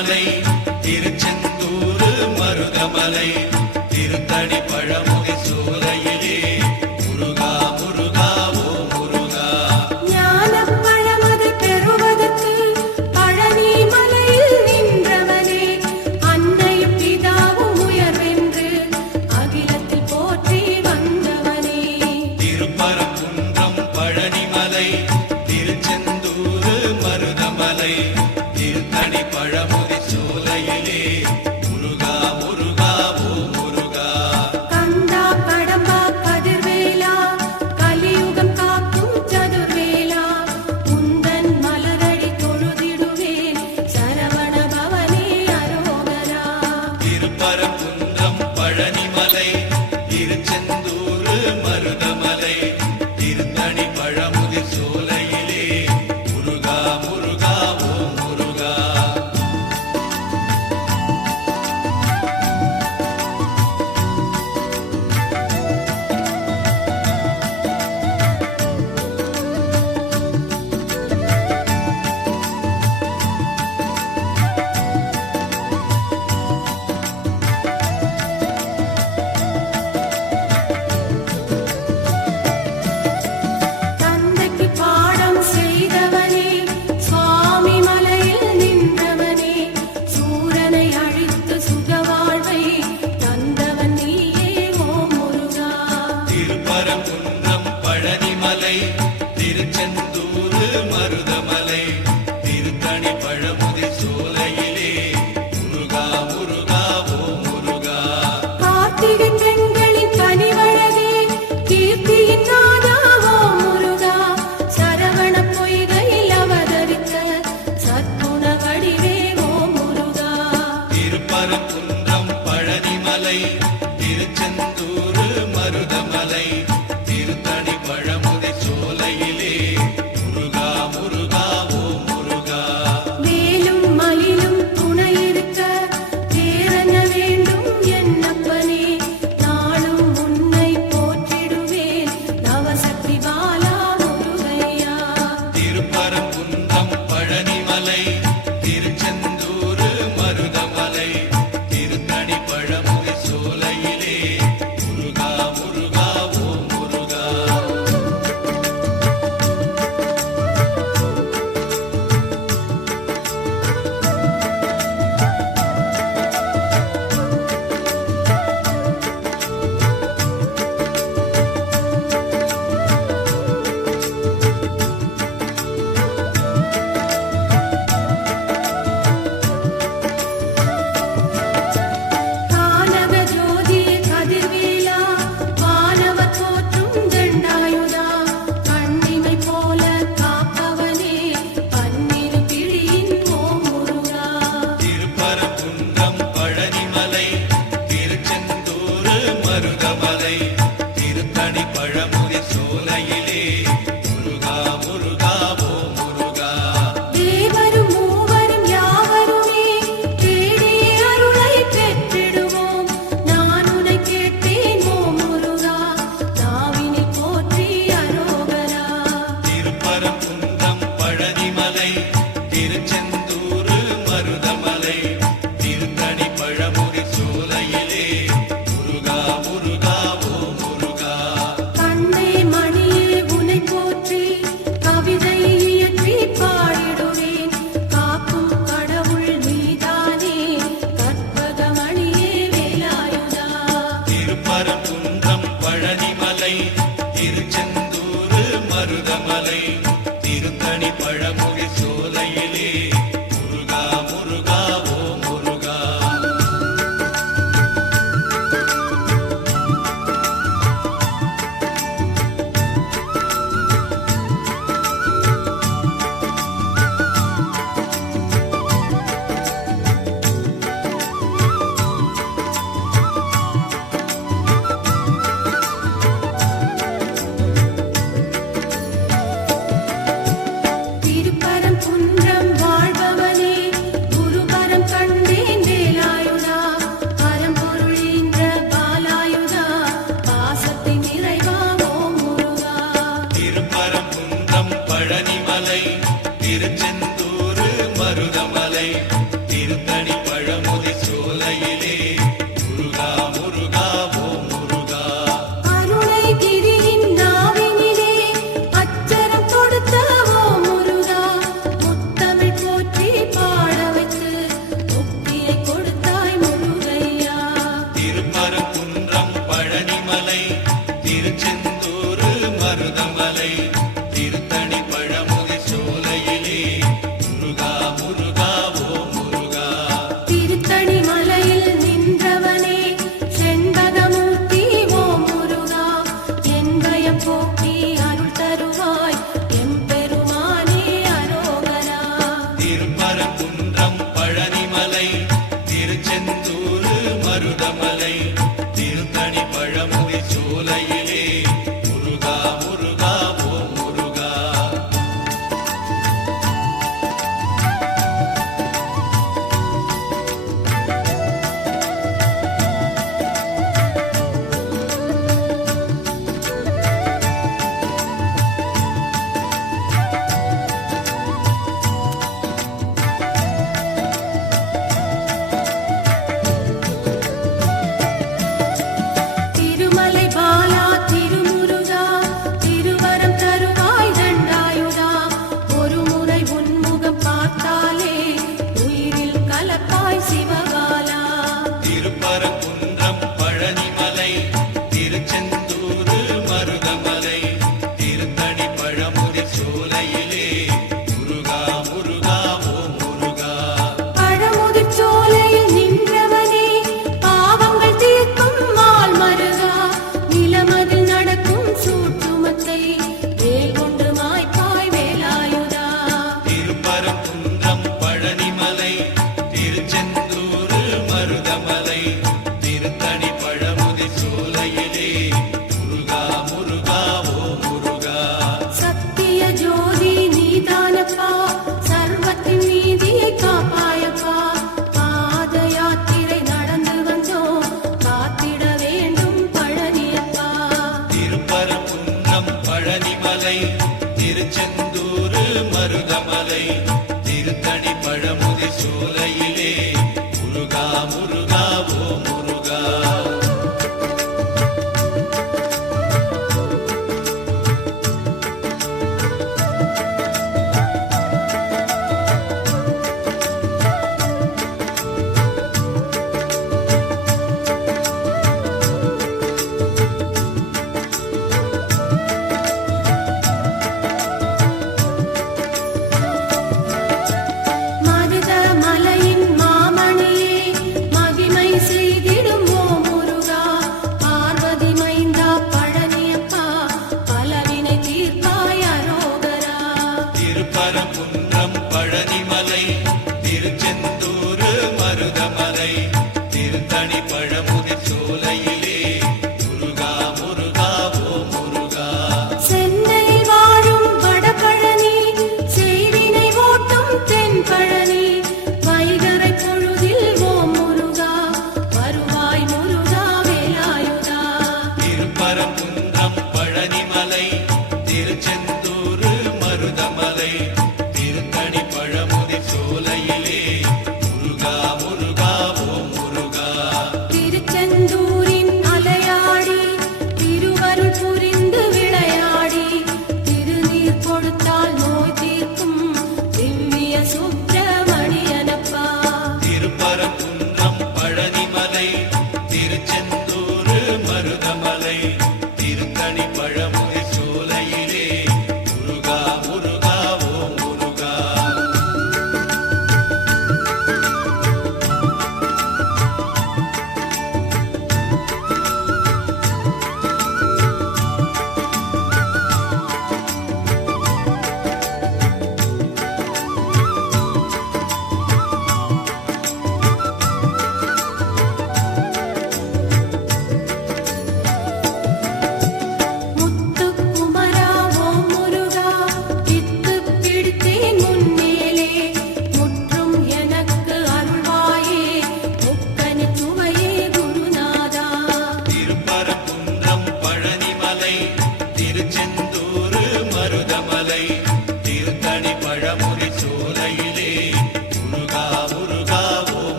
Marudhamalai Tiruchendur Marudhamalai Tiruttani பழமுகை சூறையிலே परपुन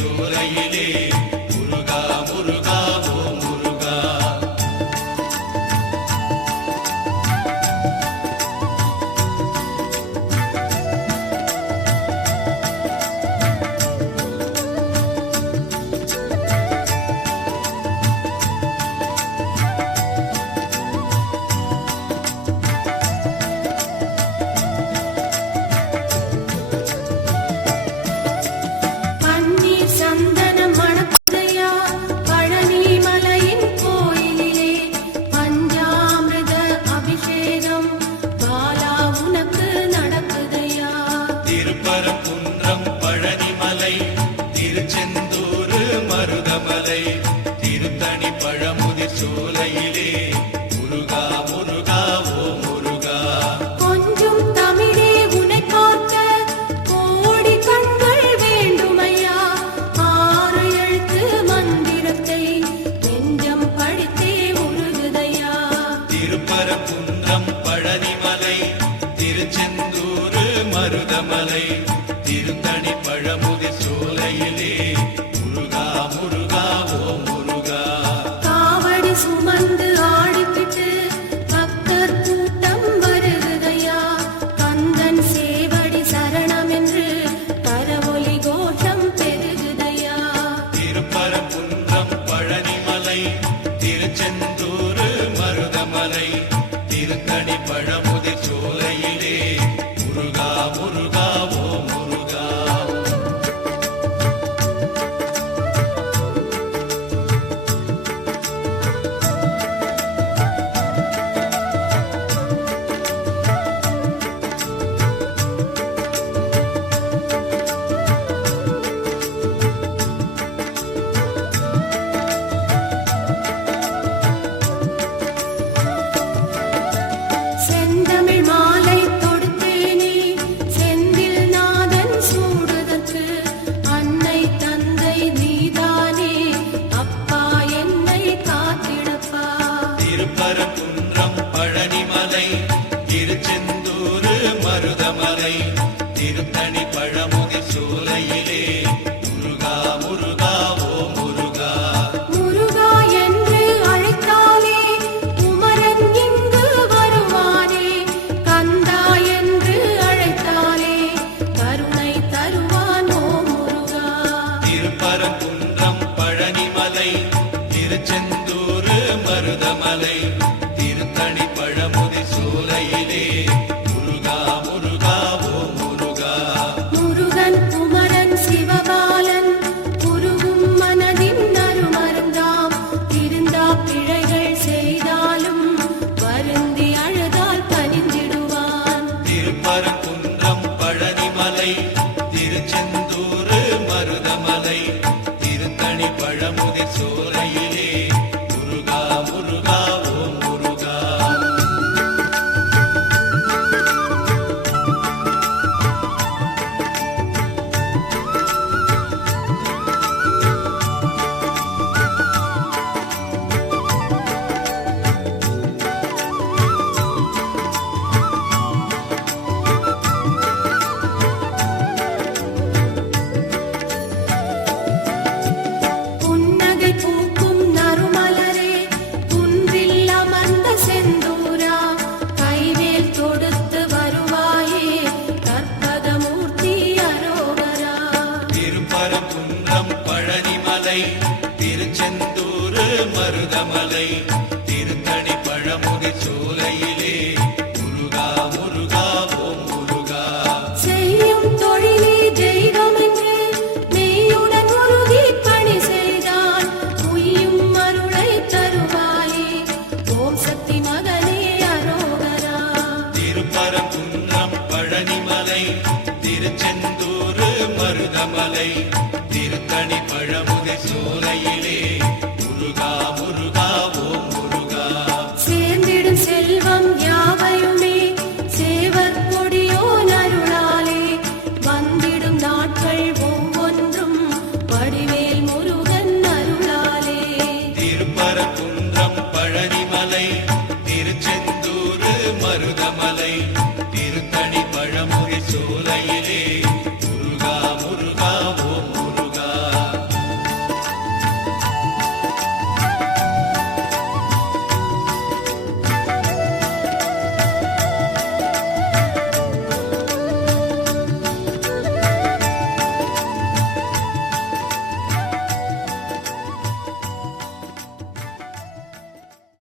Pazhamudhir Bye.